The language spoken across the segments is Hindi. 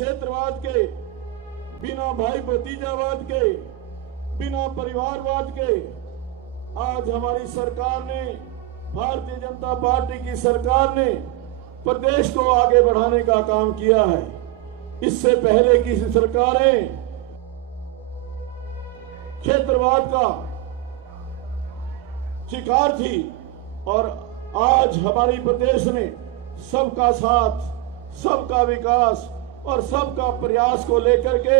क्षेत्रवाद के, बिना भाई भतीजावाद के, बिना परिवारवाद के आज हमारी सरकार ने, भारतीय जनता पार्टी की सरकार ने प्रदेश को आगे बढ़ाने का काम किया है। इससे पहले की सरकारें क्षेत्रवाद का शिकार थी और आज हमारी प्रदेश ने सबका साथ, सबका विकास और सबका प्रयास को लेकर के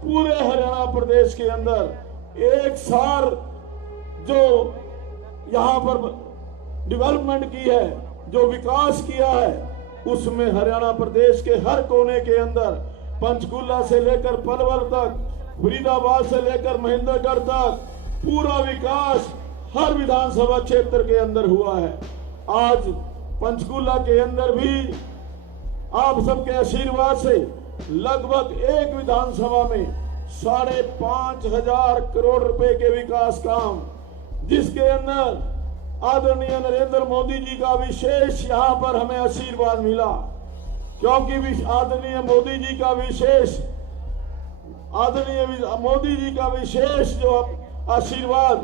पूरे हरियाणा प्रदेश के अंदर एक सार जो यहां पर डेवलपमेंट की है, जो विकास किया है, उसमें हरियाणा प्रदेश के हर कोने के अंदर पंचकूला से लेकर पलवल तक, फरीदाबाद से लेकर महेंद्रगढ़ तक पूरा विकास हर विधानसभा क्षेत्र के अंदर हुआ है। आज पंचकूला के अंदर भी आप सबके आशीर्वाद से लगभग एक विधानसभा में 5,500 करोड़ रुपए के विकास काम, जिसके अंदर आदरणीय नरेंद्र मोदी जी का विशेष यहाँ पर हमें आशीर्वाद मिला, क्योंकि आदरणीय मोदी जी का विशेष जो आशीर्वाद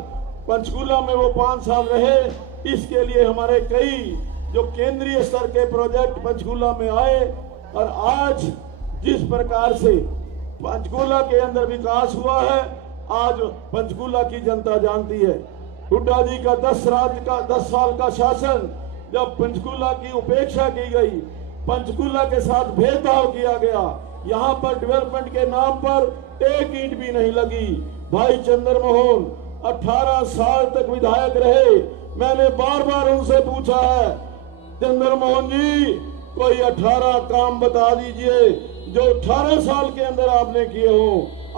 पंचकूला में वो 5 साल रहे। इसके लिए हमारे कई जो केंद्रीय स्तर के प्रोजेक्ट पंचकूला में आए और आज जिस प्रकार से पंचकूला के अंदर विकास हुआ है, आज पंचकूला की जनता जानती है। हुड्डा जी का 10 साल का शासन, जब पंचकूला की उपेक्षा की गई, पंचकूला के साथ भेदभाव किया गया, यहाँ पर डेवलपमेंट के नाम पर एक ईंट भी नहीं लगी। भाई चंद्र मोहन 18 साल तक विधायक रहे। मैंने बार बार उनसे पूछा है, चंद्र मोहन जी कोई 18 काम बता दीजिए जो 18 साल के अंदर आपने किए हो।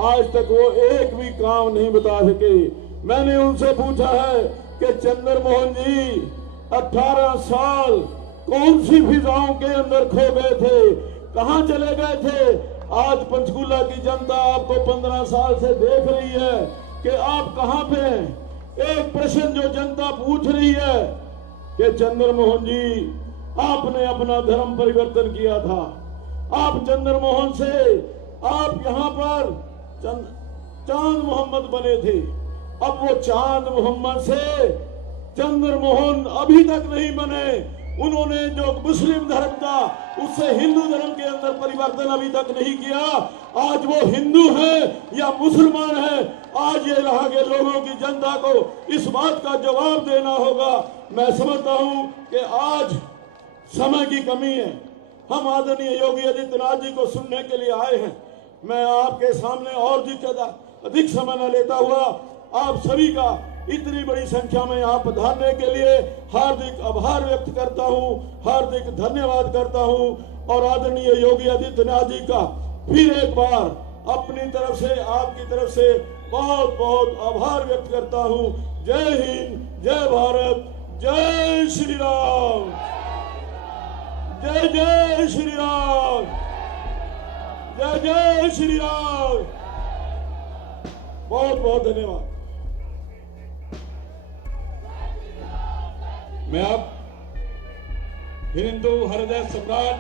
आज तक वो एक भी काम नहीं बता सके। मैंने उनसे पूछा है कि चंद्र मोहन जी 18 साल कौन सी फिजाओं के अंदर खो गए थे, कहां चले गए थे। आज पंचकूला की जनता आपको 15 साल से देख रही है कि आप कहां पे हैं। एक प्रश्न जो जनता पूछ रही है कि चंद्र मोहन जी आपने अपना धर्म परिवर्तन किया था, आप चंद्र मोहन से आप यहां पर चांद मोहम्मद बने थे, अब वो चांद मोहम्मद से चंद्र मोहन अभी तक नहीं बने। उन्होंने जो मुस्लिम धर्म था उससे हिंदू धर्म के अंदर परिवर्तन अभी तक नहीं किया। आज वो हिंदू है या मुसलमान है, आज ये यहाँ के लोगों की जनता को इस बात का जवाब देना होगा। मैं समझता हूँ कि आज समय की कमी है। हम आदरणीय योगी आदित्यनाथ जी को सुनने के लिए आए हैं। मैं आपके सामने और अधिक समय न लेता हुआ आप सभी का इतनी बड़ी संख्या में यहाँ पधारने के लिए हार्दिक आभार व्यक्त करता हूँ, हार्दिक धन्यवाद करता हूँ और आदरणीय योगी आदित्यनाथ जी का फिर एक बार अपनी तरफ से, आपकी तरफ से बहुत बहुत आभार व्यक्त करता हूँ। जय हिंद, जय भारत, जय श्री राम, जय जय श्री राम, जय जय श्री राम। बहुत बहुत धन्यवाद। मैं अब हिंदू हृदय सम्राट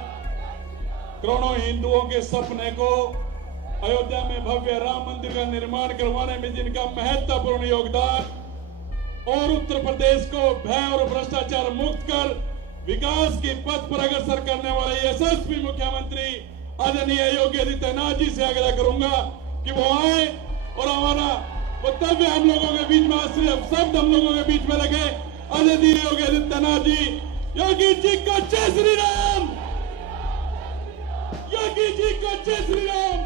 करोड़ों हिंदुओं के सपने को अयोध्या में भव्य राम मंदिर का निर्माण करवाने में जिनका महत्वपूर्ण योगदान और उत्तर प्रदेश को भय और भ्रष्टाचार मुक्त कर विकास के पथ पर अग्रसर करने वाले यशस्वी मुख्यमंत्री आदरणीय योगी आदित्यनाथ जी से आग्रह करूंगा कि वो आए और हमारा वक्तव्य हम लोगों के बीच में, सिर्फ शब्द हम लोगों के बीच में रखे। आदरणीय योगी आदित्यनाथ जी, योगी जी को जय श्री राम, योगी जी को जय श्री राम।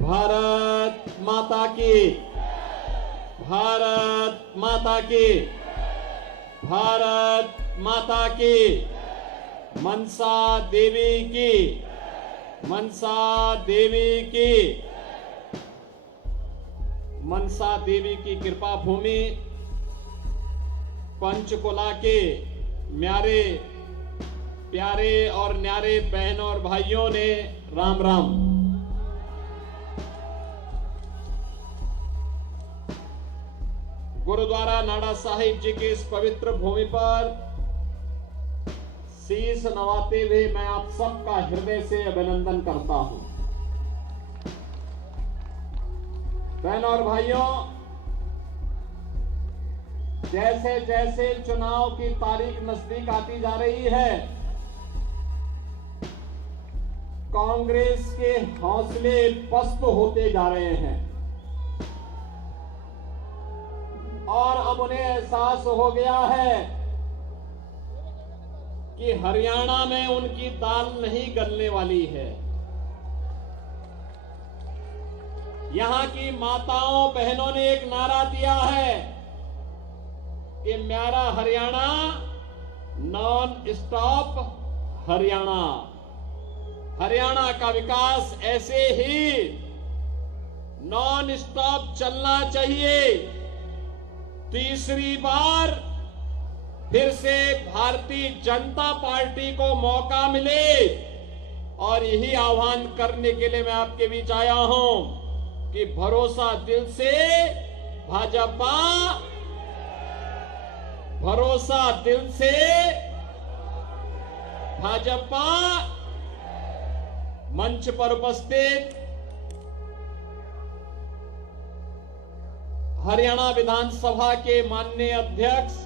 भारत माता की, भारत माता की, भारत माता की, मनसा देवी की, मनसा देवी की, मनसा देवी की कृपा भूमि पंचकुला के म्यारे प्यारे और न्यारे बहनों और भाइयों ने राम राम। गुरुद्वारा नाड़ा साहिब जी की इस पवित्र भूमि पर शीश नवाते हुए मैं आप सबका हृदय से अभिनंदन करता हूं। बहनों और भाइयों, जैसे जैसे चुनाव की तारीख नजदीक आती जा रही है, कांग्रेस के हौसले पस्त होते जा रहे हैं और अब उन्हें एहसास हो गया है कि हरियाणा में उनकी दाल नहीं गलने वाली है। यहां की माताओं बहनों ने एक नारा दिया है कि मेरा हरियाणा नॉन स्टॉप हरियाणा। हरियाणा का विकास ऐसे ही नॉन स्टॉप चलना चाहिए। तीसरी बार फिर से भारतीय जनता पार्टी को मौका मिले और यही आह्वान करने के लिए मैं आपके बीच आया हूं कि भरोसा दिल से भाजपा, भरोसा दिल से भाजपा। मंच पर उपस्थित हरियाणा विधानसभा के माननीय अध्यक्ष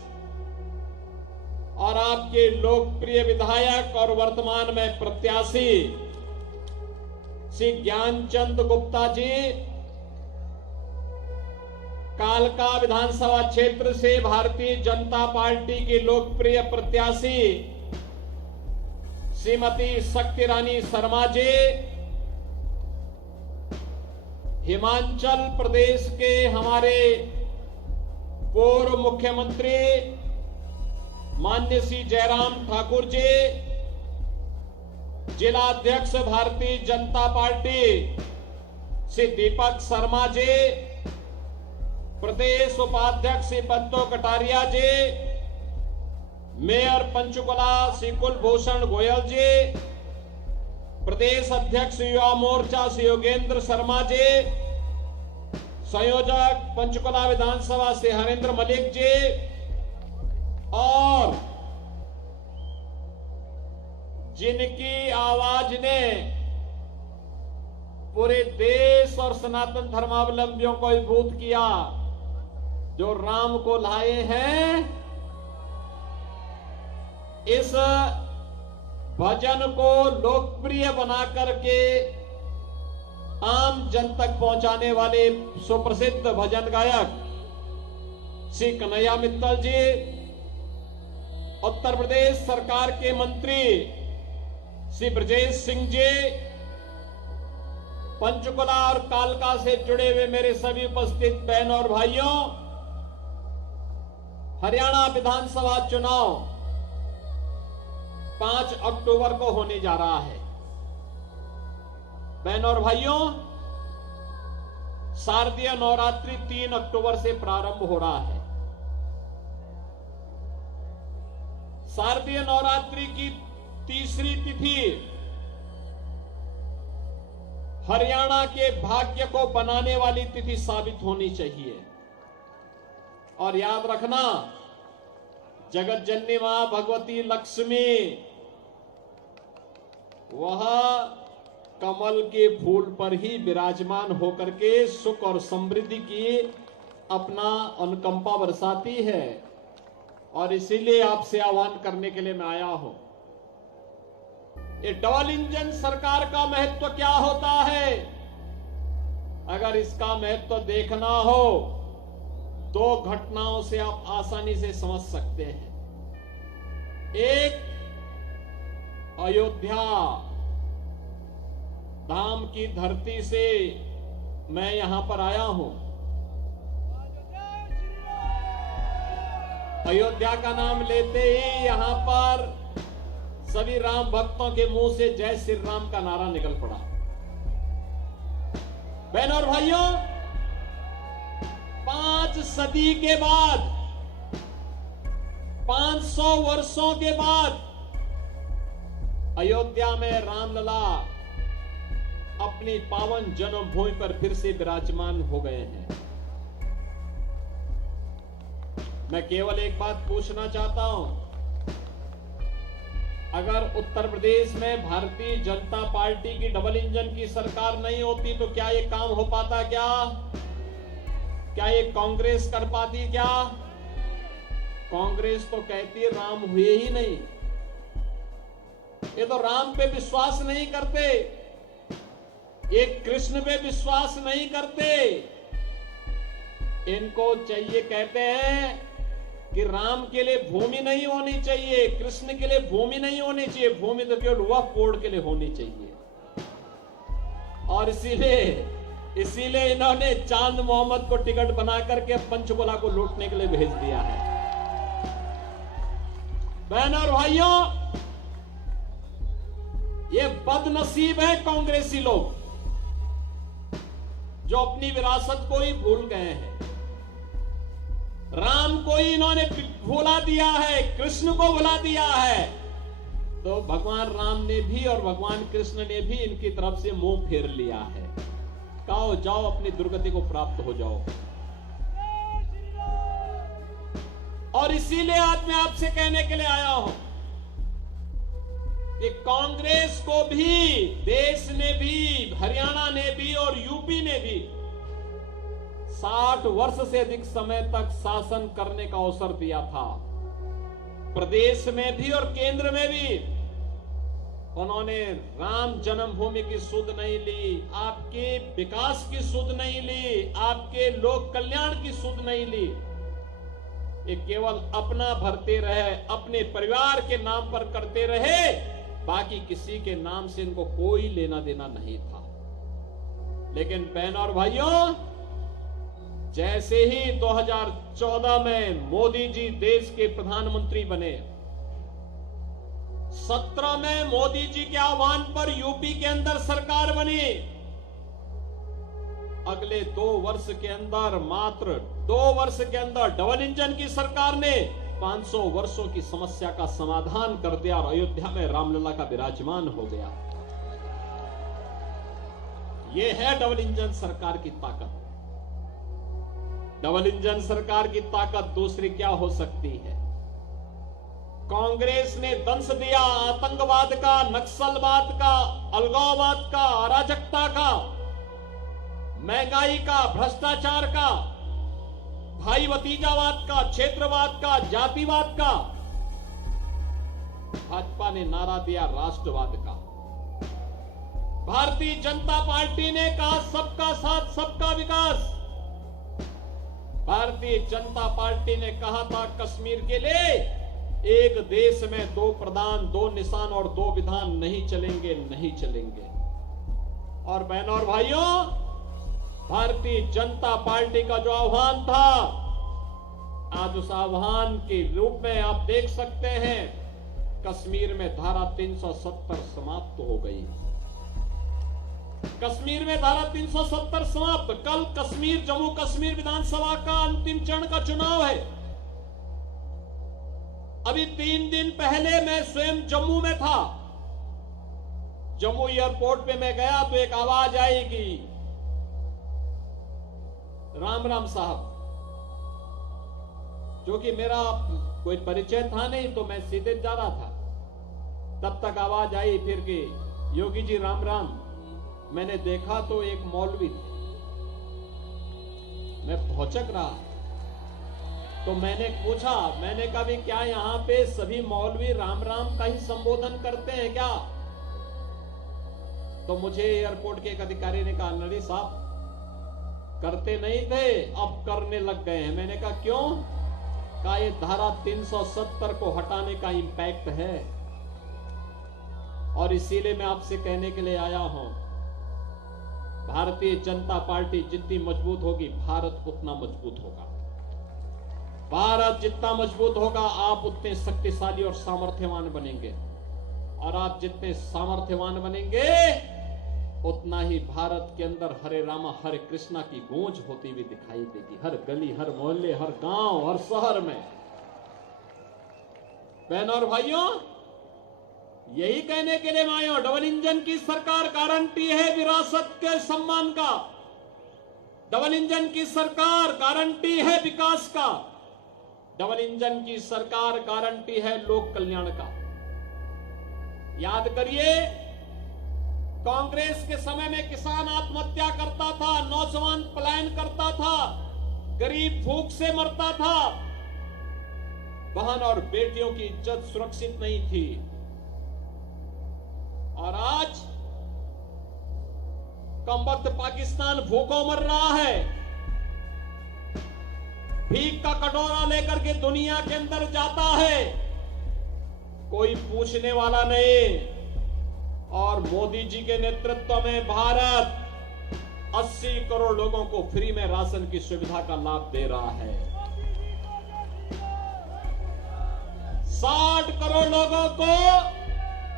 और आपके लोकप्रिय विधायक और वर्तमान में प्रत्याशी श्री ज्ञानचंद गुप्ता जी, कालका विधानसभा क्षेत्र से भारतीय जनता पार्टी की लोकप्रिय प्रत्याशी श्रीमती शक्ति रानी शर्मा जी, हिमाचल प्रदेश के हमारे पूर्व मुख्यमंत्री माननीय श्री जयराम ठाकुर जी, जिला अध्यक्ष भारतीय जनता पार्टी श्री दीपक शर्मा जी, प्रदेश उपाध्यक्ष श्री बंतो कटारिया जी, मेयर पंचकुला श्री कुलभूषण गोयल जी, प्रदेश अध्यक्ष युवा मोर्चा श्री योगेंद्र शर्मा जी, संयोजक पंचकुला विधानसभा श्री हरेंद्र मलिक जी और जिनकी आवाज ने पूरे देश और सनातन धर्मावलंबियों को अभिभूत किया, जो राम को लाए हैं, इस भजन को लोकप्रिय बना करके आम जन तक पहुंचाने वाले सुप्रसिद्ध भजन गायक श्री कन्हैया मित्तल जी, उत्तर प्रदेश सरकार के मंत्री श्री ब्रजेश सिंह जी, पंचकुला और कालका से जुड़े हुए मेरे सभी उपस्थित बहनों और भाइयों, हरियाणा विधानसभा चुनाव 5 अक्टूबर को होने जा रहा है। बहनों और भाइयों, शारदीय नवरात्रि 3 अक्टूबर से प्रारंभ हो रहा है। शारदीय नवरात्रि की तीसरी तिथि हरियाणा के भाग्य को बनाने वाली तिथि साबित होनी चाहिए। और याद रखना, जगत जननी मां भगवती लक्ष्मी वह कमल के फूल पर ही विराजमान होकर के सुख और समृद्धि की अपना अनुकंपा बरसाती है। और इसीलिए आपसे आह्वान करने के लिए मैं आया हूं। ये डबल इंजन सरकार का महत्व क्या होता है? अगर इसका महत्व देखना हो, 2 घटनाओं से आप आसानी से समझ सकते हैं। एक, अयोध्या धाम की धरती से मैं यहां पर आया हूं। अयोध्या का नाम लेते ही यहां पर सभी राम भक्तों के मुंह से जय श्री राम का नारा निकल पड़ा। बहनों और भाइयों, 5 सदी के बाद, 500 वर्षों के बाद अयोध्या में रामलला अपनी पावन जन्मभूमि पर फिर से विराजमान हो गए हैं। मैं केवल एक बात पूछना चाहता हूं अगर उत्तर प्रदेश में भारतीय जनता पार्टी की डबल इंजन की सरकार नहीं होती तो क्या ये काम हो पाता? क्या ये कांग्रेस कर पाती? क्या कांग्रेस तो कहती है राम हुए ही नहीं। ये तो राम पे विश्वास नहीं करते, ये कृष्ण पे विश्वास नहीं करते। इनको चाहिए, कहते हैं कि राम के लिए भूमि नहीं होनी चाहिए, कृष्ण के लिए भूमि नहीं होनी चाहिए, भूमि तो केवल वक्फ बोर्ड के लिए होनी चाहिए। और इसीलिए इन्होंने चांद मोहम्मद को टिकट बना करके पंचकुला को लूटने के लिए भेज दिया है। बहन और भाइयों, ये बदनसीब है कांग्रेसी लोग जो अपनी विरासत को ही भूल गए हैं। राम को ही इन्होंने भुला दिया है, कृष्ण को भुला दिया है, तो भगवान राम ने भी और भगवान कृष्ण ने भी इनकी तरफ से मुंह फेर लिया है। कहो जाओ, अपनी दुर्गति को प्राप्त हो जाओ। और इसीलिए आज मैं आपसे कहने के लिए आया हूं कि कांग्रेस को भी, देश ने भी, हरियाणा ने भी और यूपी ने भी 60 वर्ष से अधिक समय तक शासन करने का अवसर दिया था। प्रदेश में भी और केंद्र में भी उन्होंने राम जन्मभूमि की सुध नहीं ली, आपके विकास की सुध नहीं ली, आपके लोक कल्याण की सुध नहीं ली। ये केवल अपना भरते रहे, अपने परिवार के नाम पर करते रहे, बाकी किसी के नाम से इनको कोई लेना देना नहीं था। लेकिन बहन और भाइयों, जैसे ही 2014 में मोदी जी देश के प्रधानमंत्री बने, 17 में मोदी जी के आह्वान पर यूपी के अंदर सरकार बनी। अगले 2 वर्ष के अंदर, मात्र 2 वर्ष के अंदर डबल इंजन की सरकार ने 500 वर्षों की समस्या का समाधान कर दिया और अयोध्या में रामलला का विराजमान हो गया। यह है डबल इंजन सरकार की ताकत। डबल इंजन सरकार की ताकत दूसरी क्या हो सकती है? कांग्रेस ने दंश दिया आतंकवाद का, नक्सलवाद का, अलगाववाद का, अराजकता का, महंगाई का, भ्रष्टाचार का, भाई भतीजावाद का, क्षेत्रवाद का, जातिवाद का। भाजपा ने नारा दिया राष्ट्रवाद का। भारतीय जनता पार्टी ने कहा सबका साथ सबका विकास। भारतीय जनता पार्टी ने कहा था कश्मीर के लिए एक देश में 2 प्रधान, 2 निशान और 2 विधान नहीं चलेंगे, नहीं चलेंगे। और बहनों और भाइयों, भारतीय जनता पार्टी का जो आह्वान था, आज उस आह्वान के रूप में आप देख सकते हैं कश्मीर में धारा 370 समाप्त हो गई। कश्मीर में धारा 370 समाप्त। कल कश्मीर, जम्मू कश्मीर विधानसभा का अंतिम चरण का चुनाव है। अभी 3 दिन पहले मैं स्वयं जम्मू में था। जम्मू एयरपोर्ट पे मैं गया तो एक आवाज आएगी, राम राम साहब, जो कि मेरा कोई परिचय था नहीं, तो मैं सीधे जा रहा था। तब तक आवाज आई फिर कि योगी जी राम राम। मैंने देखा तो एक मौलवी थे। मैं भौचक रहा, तो मैंने पूछा, मैंने कहा भी क्या यहां पे सभी मौलवी राम राम का ही संबोधन करते हैं क्या? तो मुझे एयरपोर्ट के एक अधिकारी ने कहा, नरी साहब करते नहीं थे, अब करने लग गए हैं। मैंने कहा क्यों? कहा ये धारा 370 को हटाने का इंपैक्ट है, और इसीलिए मैं आपसे कहने के लिए आया हूं, भारतीय जनता पार्टी जितनी मजबूत होगी, भारत उतना मजबूत होगा। भारत जितना मजबूत होगा, आप उतने शक्तिशाली और सामर्थ्यवान बनेंगे, और आप जितने सामर्थ्यवान बनेंगे, उतना ही भारत के अंदर हरे रामा हरे कृष्णा की गूंज होती हुई दिखाई देगी, हर गली, हर मोहल्ले, हर गांव, हर शहर में। बहनों और भाइयों, यही कहने के लिए मैं आया हूं, डबल इंजन की सरकार गारंटी है विरासत के सम्मान का। डबल इंजन की सरकार गारंटी है विकास का। डबल इंजन की सरकार गारंटी है लोक कल्याण का। याद करिए, कांग्रेस के समय में किसान आत्महत्या करता था, नौजवान पलायन करता था, गरीब भूख से मरता था, बहन और बेटियों की इज्जत सुरक्षित नहीं थी। और आज कमबख्त पाकिस्तान भूखों मर रहा है, भीख का कटोरा लेकर के दुनिया के अंदर जाता है, कोई पूछने वाला नहीं। और मोदी जी के नेतृत्व में भारत 80 करोड़ लोगों को फ्री में राशन की सुविधा का लाभ दे रहा है। 60 करोड़ लोगों को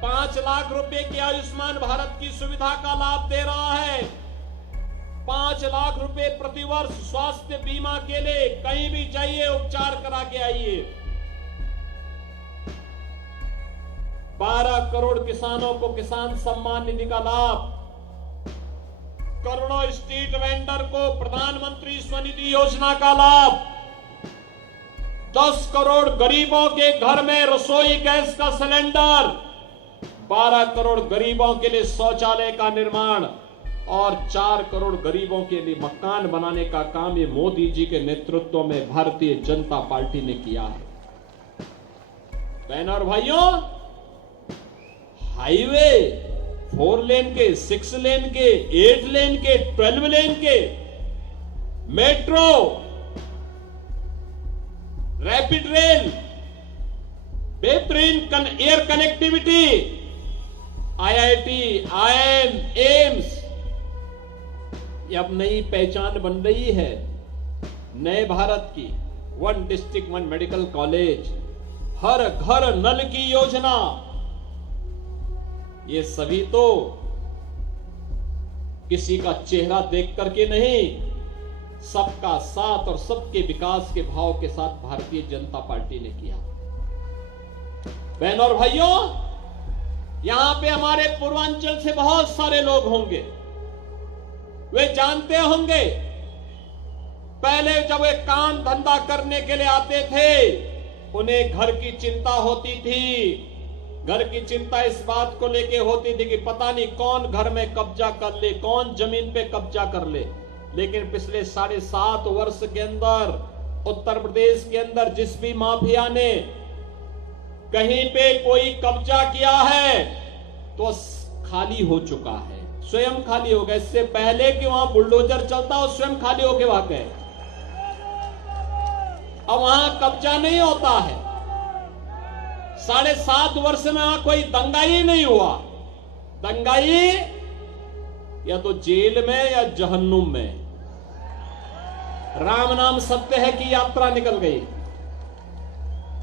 5 लाख रुपए की आयुष्मान भारत की सुविधा का लाभ दे रहा है। 5 लाख रुपए प्रतिवर्ष स्वास्थ्य बीमा के लिए, कहीं भी जाइए उपचार करा के आइए। 12 करोड़ किसानों को किसान सम्मान निधि का लाभ, करोड़ों स्ट्रीट वेंडर को प्रधानमंत्री स्वनिधि योजना का लाभ, 10 करोड़ गरीबों के घर में रसोई गैस का सिलेंडर, 12 करोड़ गरीबों के लिए शौचालय का निर्माण और 4 करोड़ गरीबों के लिए मकान बनाने का काम ये मोदी जी के नेतृत्व में भारतीय जनता पार्टी ने किया है। बहनों और भाइयों, हाईवे 4 लेन के, 6 लेन के, 8 लेन के, 12 लेन के, मेट्रो, रैपिड रेल, बेहतरीन air connectivity, IIT, IIM, AIIMS, ये अब नई पहचान बन रही है नए भारत की। 1 डिस्ट्रिक्ट 1 मेडिकल कॉलेज, हर घर नल की योजना, ये सभी तो किसी का चेहरा देख करके नहीं, सबका साथ और सबके विकास के भाव के साथ भारतीय जनता पार्टी ने किया। बहनों और भाइयों, यहां पे हमारे पूर्वांचल से बहुत सारे लोग होंगे, वे जानते होंगे पहले जब वे काम धंधा करने के लिए आते थे, उन्हें घर की चिंता होती थी। घर की चिंता इस बात को लेके होती थी कि पता नहीं कौन घर में कब्जा कर ले, कौन जमीन पे कब्जा कर ले। लेकिन पिछले 7.5 वर्ष के अंदर उत्तर प्रदेश के अंदर जिस भी माफिया ने कहीं पे कोई कब्जा किया है तो खाली हो चुका है, स्वयं खाली हो गया। इससे पहले कि वहां बुलडोजर चलता हो, स्वयं खाली होके भाग गए। अब वहां कब्जा नहीं होता है। 7.5 वर्ष में वहां कोई दंगाई नहीं हुआ। दंगाई या तो जेल में या जहन्नुम में। राम नाम सत्य है की यात्रा निकल गई।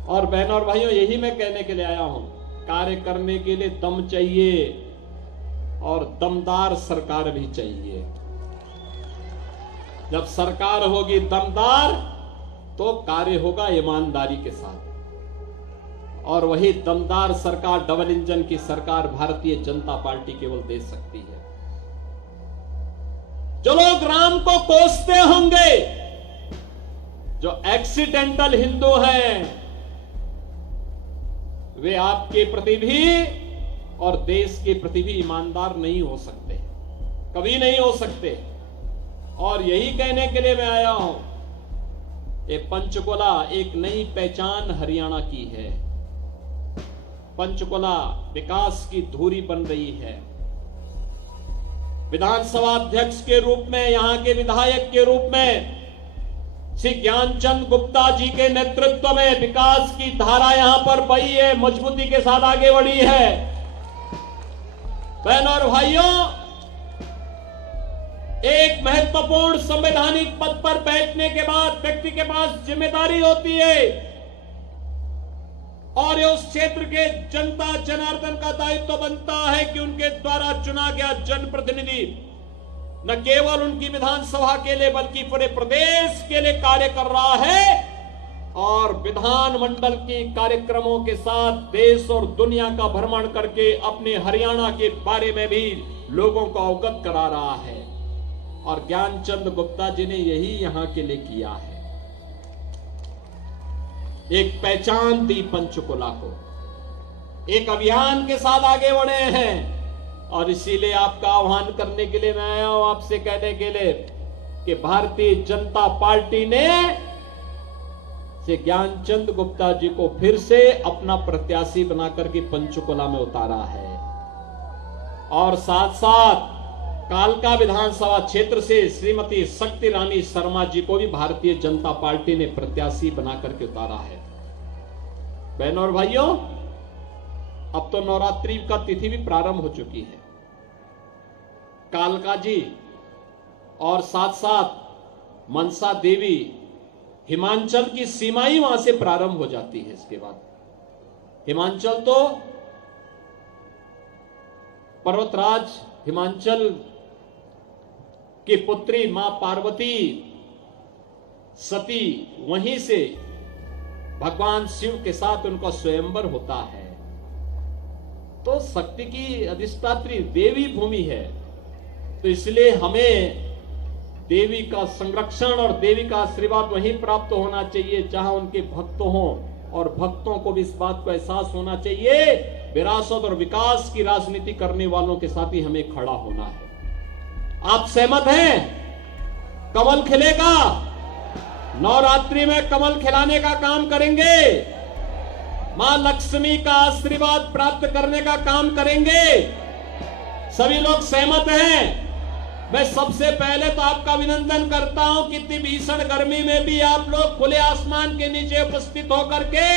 और बहनों और भाइयों, यही मैं कहने के लिए आया हूं, कार्य करने के लिए दम चाहिए और दमदार सरकार भी चाहिए। जब सरकार होगी दमदार तो कार्य होगा ईमानदारी के साथ। और वही दमदार सरकार, डबल इंजन की सरकार भारतीय जनता पार्टी केवल दे सकती है। जो लोग राम को कोसते होंगे, जो एक्सीडेंटल हिंदू हैं, वे आपके प्रति भी और देश के प्रति भी ईमानदार नहीं हो सकते, कभी नहीं हो सकते। और यही कहने के लिए मैं आया हूं, ये पंचकुला एक नई पहचान हरियाणा की है। पंचकुला विकास की धुरी बन रही है। विधानसभा अध्यक्ष के रूप में, यहां के विधायक के रूप में श्री ज्ञानचंद गुप्ता जी के नेतृत्व में विकास की धारा यहां पर बही है, मजबूती के साथ आगे बढ़ी है। बहनों और भाइयों, एक महत्वपूर्ण संवैधानिक पद पर बैठने के बाद व्यक्ति के पास जिम्मेदारी होती है और ये उस क्षेत्र के जनता जनार्दन का दायित्व बनता है कि उनके द्वारा चुना गया जनप्रतिनिधि न केवल उनकी विधानसभा के लिए बल्कि पूरे प्रदेश के लिए कार्य कर रहा है और विधानमंडल के कार्यक्रमों के साथ देश और दुनिया का भ्रमण करके अपने हरियाणा के बारे में भी लोगों को अवगत करा रहा है। और ज्ञानचंद गुप्ता जी ने यही यहां के लिए किया है। एक पहचान दी पंचकुला को। एक अभियान के साथ आगे बढ़े हैं। और इसीलिए आपका आह्वान करने के लिए मैं आया हूं, आपसे कहने के लिए कि भारतीय जनता पार्टी ने से ज्ञानचंद गुप्ता जी को फिर से अपना प्रत्याशी बनाकर के पंचकुला में उतारा है। और साथ साथ कालका विधानसभा क्षेत्र से श्रीमती शक्ति रानी शर्मा जी को भी भारतीय जनता पार्टी ने प्रत्याशी बनाकर के उतारा है। बहनों और भाइयों, अब तो नवरात्रि का तिथि भी प्रारंभ हो चुकी है। कालका जी और साथ साथ मनसा देवी, हिमाचल की सीमा ही वहां से प्रारंभ हो जाती है। इसके बाद हिमाचल तो पर्वतराज हिमाचल की पुत्री मां पार्वती सती, वहीं से भगवान शिव के साथ उनका स्वयंवर होता है। तो शक्ति की अधिष्ठात्री देवी भूमि है, तो इसलिए हमें देवी का संरक्षण और देवी का आशीर्वाद वहीं प्राप्त होना चाहिए जहां उनके भक्त हों, और भक्तों को भी इस बात को एहसास होना चाहिए विरासत और विकास की राजनीति करने वालों के साथ ही हमें खड़ा होना है। आप सहमत हैं? कमल खिलेगा, नवरात्रि में कमल खिलाने का काम करेंगे, मां लक्ष्मी का आशीर्वाद प्राप्त करने का काम करेंगे। सभी लोग सहमत हैं? मैं सबसे पहले तो आपका अभिनंदन करता हूं कि इतनी भीषण गर्मी में भी आप लोग खुले आसमान के नीचे उपस्थित होकर के,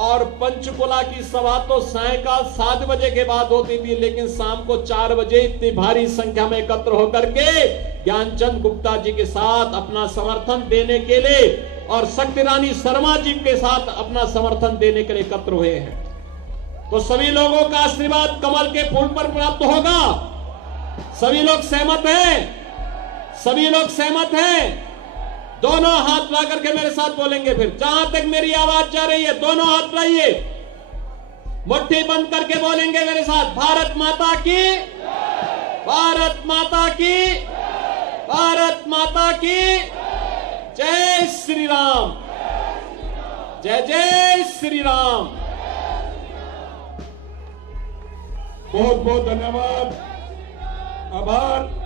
और पंचकुला की सभा तो सायंकाल 7 बजे के बाद होती थी, लेकिन शाम को 4 बजे इतनी भारी संख्या में एकत्र होकर के ज्ञानचंद गुप्ता जी के साथ अपना समर्थन देने के लिए और शक्ति रानी शर्मा जी के साथ अपना समर्थन देने के लिए एकत्र हुए हैं। तो सभी लोगों का आशीर्वाद कमल के फूल पर प्राप्त होगा। सभी लोग सहमत हैं? सभी लोग सहमत हैं? दोनों हाथ ला करके मेरे साथ बोलेंगे। फिर जहां तक मेरी आवाज जा रही है दोनों हाथ लाइए, मुट्ठी बंद करके बोलेंगे मेरे साथ, भारत माता की, भारत माता की, भारत माता की जय श्री राम, जय जय श्री राम। बहुत बहुत धन्यवाद, आभार।